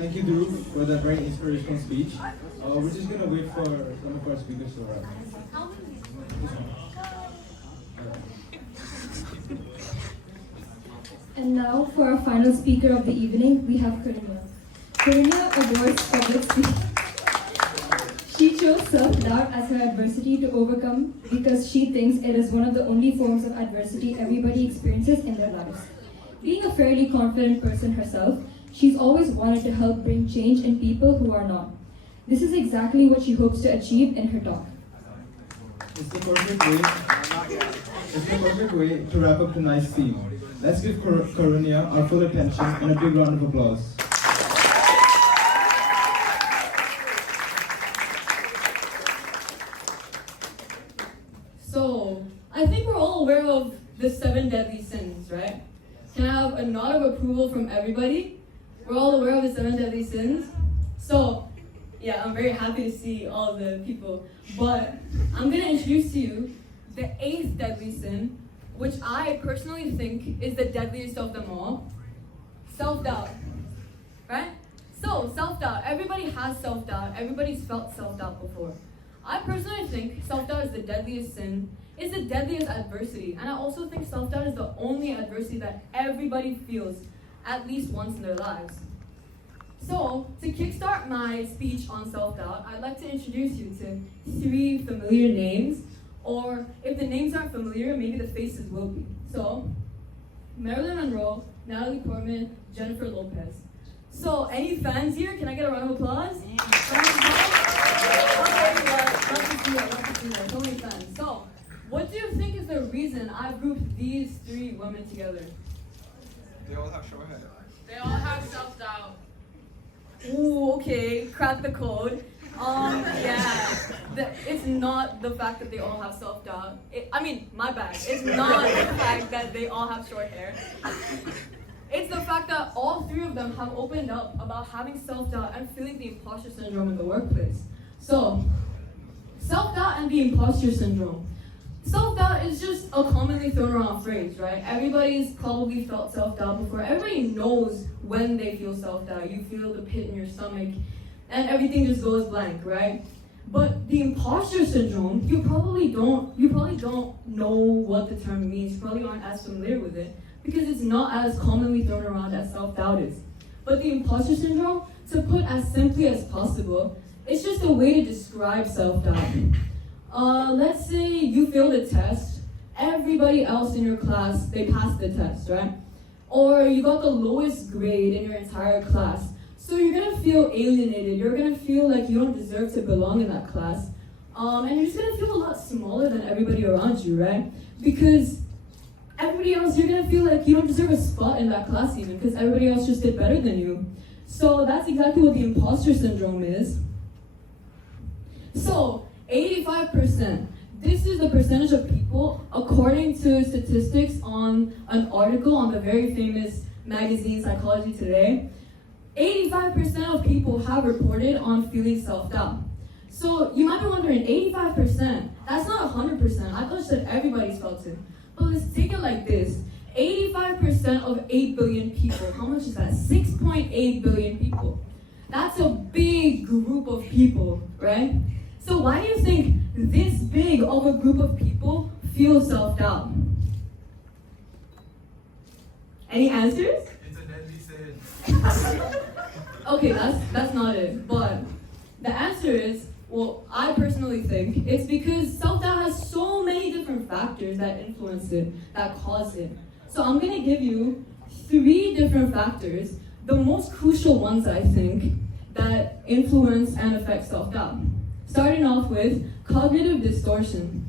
Thank you, Drew, for that very inspirational speech. We're just gonna wait for some of our speakers to arrive. And now, for our final speaker of the evening, we have Karunya. Karunya adores public speaking. She chose self-doubt as her adversity to overcome because she thinks it is one of the only forms of adversity everybody experiences in their lives. Being a fairly confident person herself, she's always wanted to help bring change in people who are not. This is exactly what she hopes to achieve in her talk. It's the perfect way to wrap up tonight's theme. Let's give Karunya our full attention and a big round of applause. So, I think we're all aware of the 7 deadly sins, right? Can I have a nod of approval from everybody? We're all aware of the 7 deadly sins. So, yeah, I'm very happy to see all the people. But I'm going to introduce to you the 8th deadly sin, which I personally think is the deadliest of them all. Self-doubt, right? So, self-doubt. Everybody has self-doubt. Everybody's felt self-doubt before. I personally think self-doubt is the deadliest sin. It's the deadliest adversity. And I also think self-doubt is the only adversity that everybody feels at least once in their lives. So, to kickstart my speech on self-doubt, I'd like to introduce you to 3 familiar names. Or if the names aren't familiar, maybe the faces will be. So, Marilyn Monroe, Natalie Portman, Jennifer Lopez. So, any fans here? Can I get a round of applause? Love to see that. So many fans. So, what do you think is the reason I've grouped these 3 women together? They all have short hair. They all have self-doubt. Ooh, okay, crack the code. Yeah, it's not the fact that they all have self-doubt. My bad. It's not the fact that they all have short hair. It's the fact that all 3 of them have opened up about having self-doubt and feeling the imposter syndrome in the workplace. So, self-doubt and the imposter syndrome. Self-doubt is just a commonly thrown around phrase, right? Everybody's probably felt self-doubt before. Everybody knows when they feel self-doubt. You feel the pit in your stomach and everything just goes blank, right? But the imposter syndrome, you probably don't know what the term means. You probably aren't as familiar with it because it's not as commonly thrown around as self-doubt is. But the imposter syndrome, to put as simply as possible, it's just a way to describe self-doubt. Let's say you failed a test. Everybody else in your class, they passed the test, right? Or you got the lowest grade in your entire class. So you're gonna feel alienated. You're gonna feel like you don't deserve to belong in that class. And you're just gonna feel a lot smaller than everybody around you, right? Because everybody else, you're gonna feel like you don't deserve a spot in that class even, because everybody else just did better than you. So that's exactly what the imposter syndrome is. So, 85%. This is the percentage of people, according to statistics on an article on the very famous magazine Psychology Today, 85% of people have reported on feeling self-doubt. So you might be wondering, 85%, that's not 100%. I thought you said everybody's felt it. But let's take it like this. 85% of 8 billion people, how much is that? 6.8 billion people. That's a big group of people, right? So why do you think this big of a group of people feel self-doubt? Any answers? It's a deadly sin. Okay, that's not it. But the answer is, well, I personally think it's because self-doubt has so many different factors that influence it, that cause it. So I'm gonna give you 3 different factors, the most crucial ones I think, that influence and affect self-doubt. Starting off with cognitive distortion.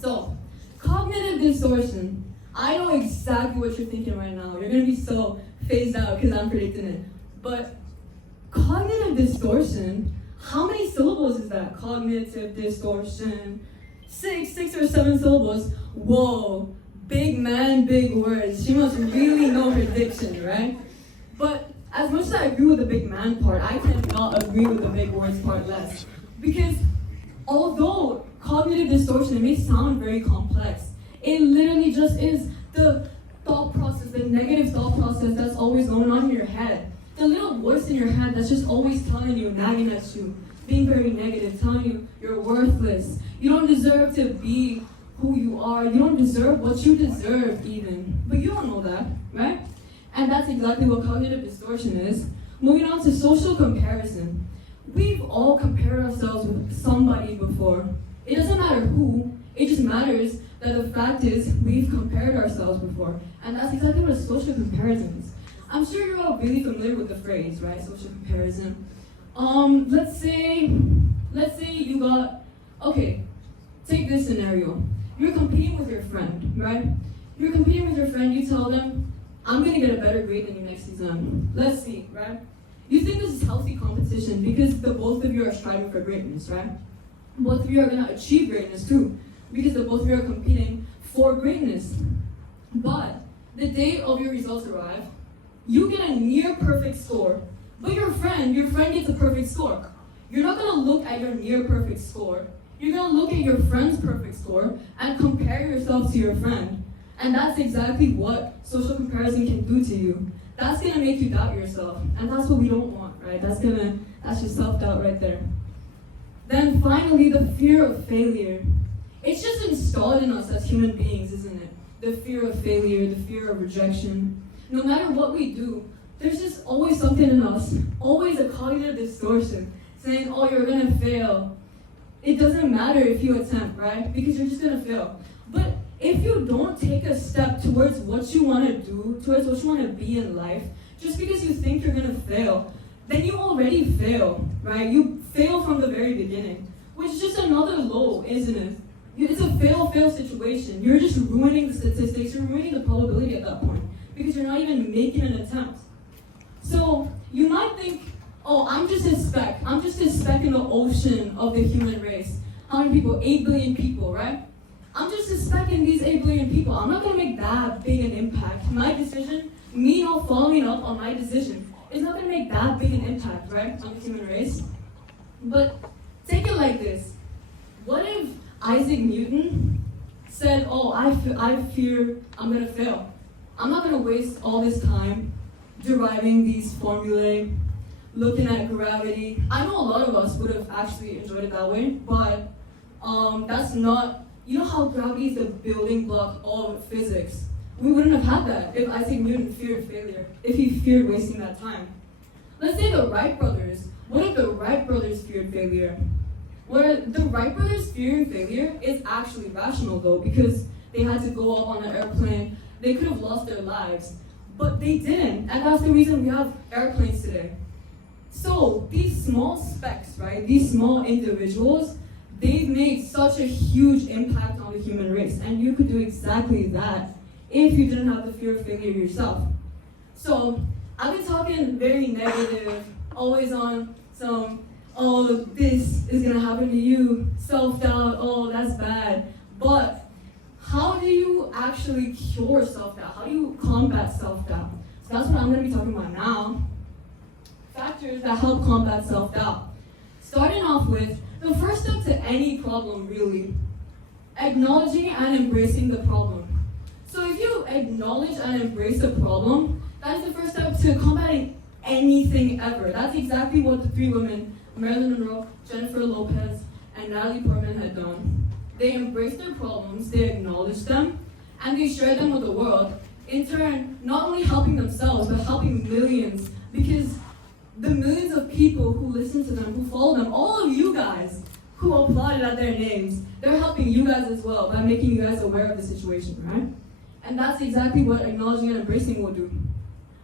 So, cognitive distortion. I know exactly what you're thinking right now. You're gonna be so phased out because I'm predicting it. But cognitive distortion, how many syllables is that? Cognitive distortion. 6 or 7 syllables. Whoa, big man, big words. She must really know her diction, right? But as much as I agree with the big man part, I cannot agree with the big words part less. Because although cognitive distortion, it may sound very complex, it literally just is the thought process, the negative thought process that's always going on in your head. The little voice in your head that's just always telling you, nagging at you, being very negative, telling you you're worthless, you don't deserve to be who you are, you don't deserve what you deserve even. But you don't know that, right? And that's exactly what cognitive distortion is. Moving on to social comparison. We've all compared ourselves with somebody before. It doesn't matter who, it just matters that the fact is we've compared ourselves before. And that's exactly what a social comparison is. I'm sure you're all really familiar with the phrase, right? Social comparison. Let's say you got, okay, take this scenario. You're competing with your friend, right? You're competing with your friend, you tell them, I'm gonna get a better grade than you next exam. Let's see, right? You think this is healthy competition because the both of you are striving for greatness, right? Both of you are gonna achieve greatness too, because the both of you are competing for greatness. But the day of your results arrive, you get a near perfect score, but your friend gets a perfect score. You're not gonna look at your near perfect score. You're gonna look at your friend's perfect score and compare yourself to your friend. And that's exactly what social comparison can do to you. That's gonna make you doubt yourself. And that's what we don't want, right? That's just self-doubt right there. Then finally, the fear of failure. It's just installed in us as human beings, isn't it? The fear of failure, the fear of rejection. No matter what we do, there's just always something in us, always a cognitive distortion, saying, oh, you're gonna fail. It doesn't matter if you attempt, right? Because you're just gonna fail. But if you don't take a step towards what you wanna do, towards what you wanna be in life, just because you think you're gonna fail, then you already fail, right? You fail from the very beginning, which is just another low, isn't it? It's a fail-fail situation. You're just ruining the statistics, you're ruining the probability at that point, because you're not even making an attempt. So you might think, oh, I'm just a speck in the ocean of the human race. How many people? 8 billion people, right? I'm just a speck in these 8 billion people. I'm not gonna make that big an impact. My decision, me not following up on my decision, is not gonna make that big an impact, right, on the human race. But take it like this. What if Isaac Newton said, oh, I fear I'm gonna fail. I'm not gonna waste all this time deriving these formulae, looking at gravity. I know a lot of us would have actually enjoyed it that way, but that's not, you know how gravity is the building block of physics. We wouldn't have had that if Isaac Newton feared failure, if he feared wasting that time. Let's say the Wright brothers. What if the Wright brothers feared failure? The Wright brothers fearing failure is actually rational though, because they had to go up on an airplane. They could have lost their lives, but they didn't, and that's the reason we have airplanes today. So these small specks, right, these small individuals, they've made such a huge impact on the human race, and you could do exactly that if you didn't have the fear of failure yourself. So I've been talking very negative, always on some, oh, this is gonna happen to you, self-doubt, oh, that's bad. But how do you actually cure self-doubt? How do you combat self-doubt? So that's what I'm gonna be talking about now. Factors that help combat self-doubt. Starting off with, the first step to any problem, really, acknowledging and embracing the problem. So if you acknowledge and embrace a problem, that is the first step to combating anything ever. That's exactly what the three women, Marilyn Monroe, Jennifer Lopez, and Natalie Portman had done. They embraced their problems, they acknowledged them, and they shared them with the world. In turn, not only helping themselves, but helping millions, because the millions of people who listen to them, who follow them, all of you guys who applauded at their names, they're helping you guys as well by making you guys aware of the situation, right? And that's exactly what acknowledging and embracing will do.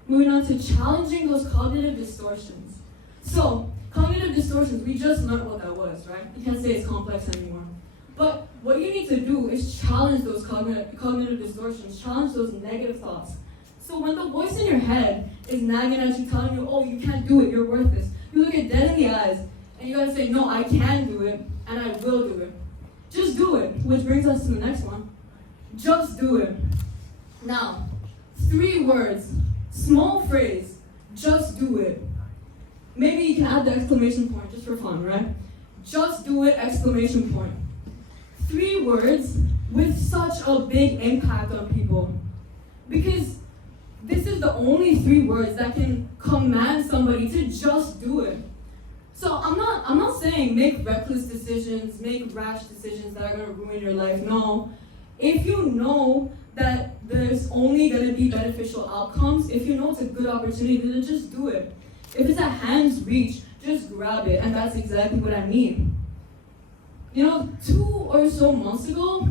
Moving on to challenging those cognitive distortions. So, cognitive distortions, we just learned what that was, right? You can't say it's complex anymore. But what you need to do is challenge those cognitive distortions, challenge those negative thoughts. So when the voice in your head is nagging at you, telling you, oh, you can't do it, you're worthless, you look it dead in the eyes, and you gotta say, no, I can do it, and I will do it. Just do it, which brings us to the next one. Just do it. Now, 3 words, small phrase, just do it. Maybe you can add the exclamation point just for fun, right? Just do it, exclamation point. 3 words with such a big impact on people. Because this is the only 3 words that can command someone somebody to just do it. So I'm not saying make reckless decisions, make rash decisions that are gonna ruin your life. No. If you know that there's only gonna be beneficial outcomes, if you know it's a good opportunity, then just do it. If it's at hand's reach, just grab it. And that's exactly what I mean. 2 or so months ago,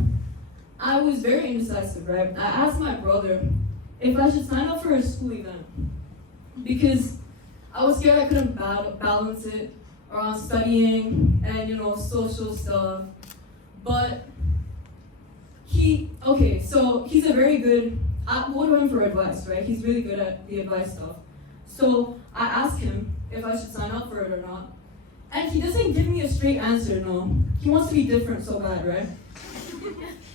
I was very indecisive, right? I asked my brother if I should sign up for a school event because I was scared I couldn't balance it around studying and, social stuff. But he's a very good, I go to him for advice, right? He's really good at the advice stuff. So I asked him if I should sign up for it or not. And he doesn't give me a straight answer, no. He wants to be different so bad, right?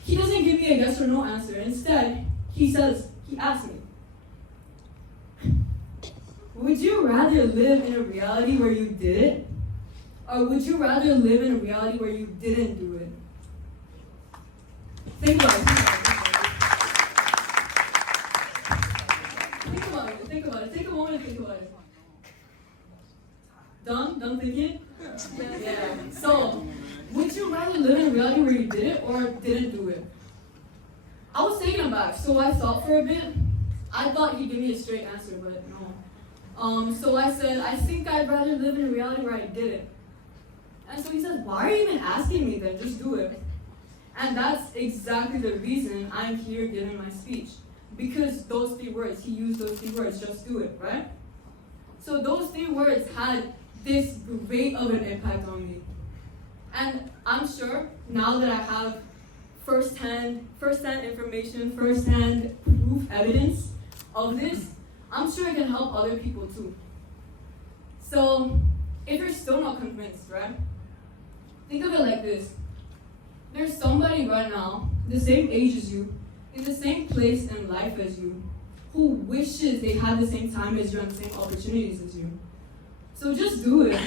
He doesn't give me a yes or no answer. Instead, he asks me, would you rather live in a reality where you did it? Or would you rather live in a reality where you didn't do it? Think about it. Think about it. Take a moment and think about it. Done thinking? Yeah. So, would you rather live in a reality where you did it or didn't do it? I was taken aback, so I thought for a bit. I thought he'd give me a straight answer, but no. So I said, I think I'd rather live in a reality where I did it. And so he says, why are you even asking me then? Just do it. And that's exactly the reason I'm here giving my speech. Because those 3 words, he used those 3 words, just do it, right? So those 3 words had this great of an impact on me. And I'm sure now that I have first-hand information, first-hand proof, evidence of this, I'm sure it can help other people too. So if you're still not convinced, right? Think of it like this. There's somebody right now, the same age as you, in the same place in life as you, who wishes they had the same time as you and the same opportunities as you. So just do it.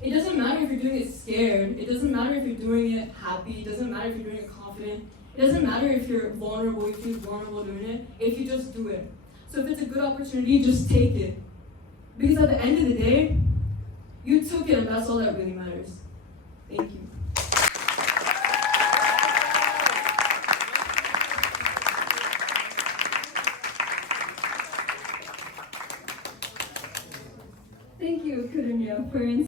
It doesn't matter if you're doing it scared. It doesn't matter if you're doing it happy. It doesn't matter if you're doing it confident. It doesn't matter if you're vulnerable, you feel vulnerable doing it, if you just do it. So if it's a good opportunity, just take it. Because at the end of the day, you took it and that's all that really matters. Thank you.